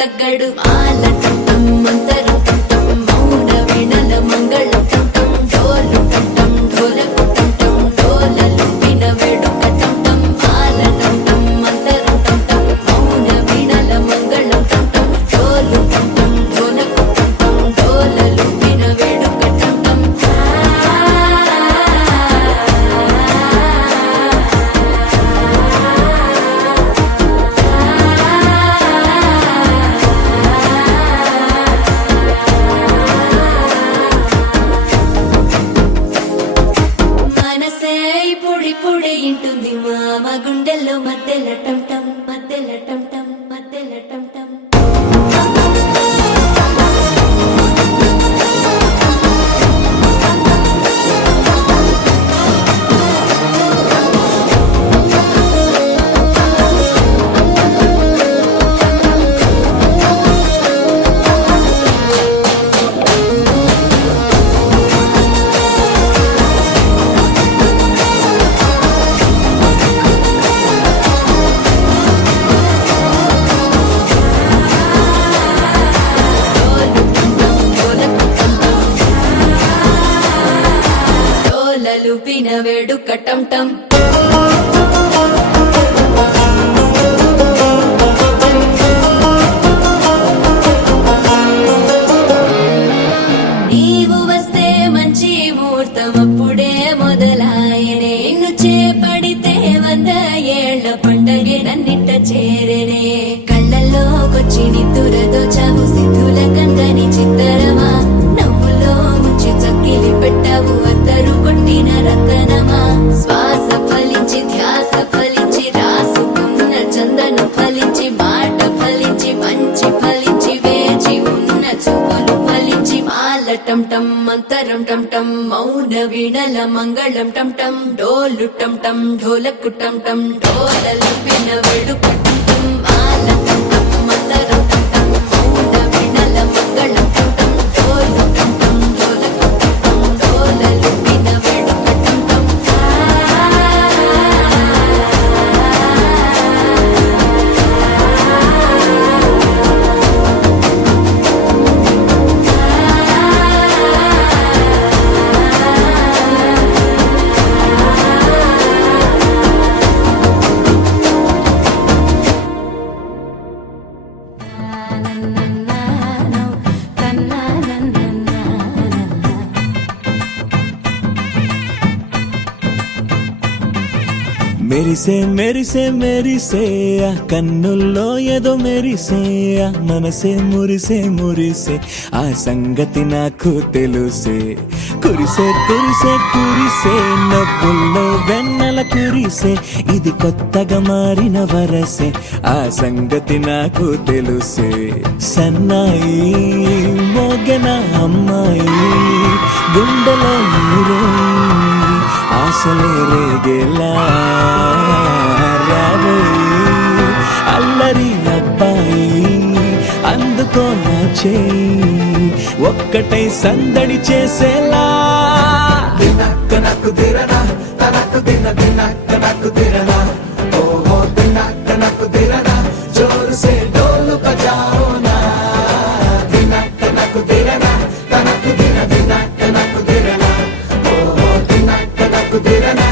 తగ్గడు మాల టం మంతరం టం మౌన వీణల మంగళం టం డోలు టం ఢోలకు టం డోలలు విన వేడుక టం మాల టం మంతరం టం మౌన వీణల మంగళం టం డోలు టం ఢోలకు టం డోలలు విన వేడుక టం మనసే పొడి పొడి ఇంటుంది మామ గుండెల్లో మధ్యల టం టం మధ్యల టం టం మధ్యల టం టం లూపిన వేడుక టం టం నీవు వస్తే మంచి ముహూర్తం అప్పుడే మొదలాయనే నిన్ను చేపడితే 100 ఏళ్ల పండగే నన్నిట్ట చేరనే కళ్ళల్లోకొచ్చి నిద్దురదోచావు సిద్ధుల కందని చిత్తరమా నవ్వులో ముంచి చక్కిలి పెట్టావు అద్దరు కొట్టిన రతనమా శ్వాస ఫలించి ధ్యాస ఫలించి రాసుకున్న చందను ఫలించి మాట ఫలించి మంచి ఫలించి వేచి ఉన్న చూపులు ఫలించి మాల టం టం మంతరం టం టం మౌన వీణల మంగళం టం టం డోలు టం టం ఢోలకు టం టం డోలలు విన వేడుక టం టం మాల టం టం మంతరం టం టం మౌన వీణల మంగళం టం టం డోలు టం టం ఢోలకు టం టం డోలలు విన వేడుక టం టం మెరిసే మెరిసే మెరిసే ఆ కన్నుల్లో ఏదో మెరిసే ఆ మనసే మురిసే మురిసే ఆ సంగతి నాకు తెలుసే కురిసే కురిసే కురిసే నవ్వుల్లో వెన్నెల కురిసే ఇది కొత్తగా మారిన వరసే ఆ సంగతి నాకు తెలుసే సన్నాయి మోగన అమ్మాయి గుండెలో నీరే ఆశలే రేగేలా రాబోయి అల్లరి అబ్బాయి అందుకో నా చేయి ఒక్కటై సందడి చేసేలా దినక్క నక్కు దిరనా తనకు దిన దినక్క నక్కు దిరనా ఓహో దినక్క నక్కు దిరనా జోరు సే డోలు బజాओ నా దినక్క నక్కు దిరనా తనకు దిన దినక్క నక్కు దిరనా ఓహో దినక్క నక్కు దిరనా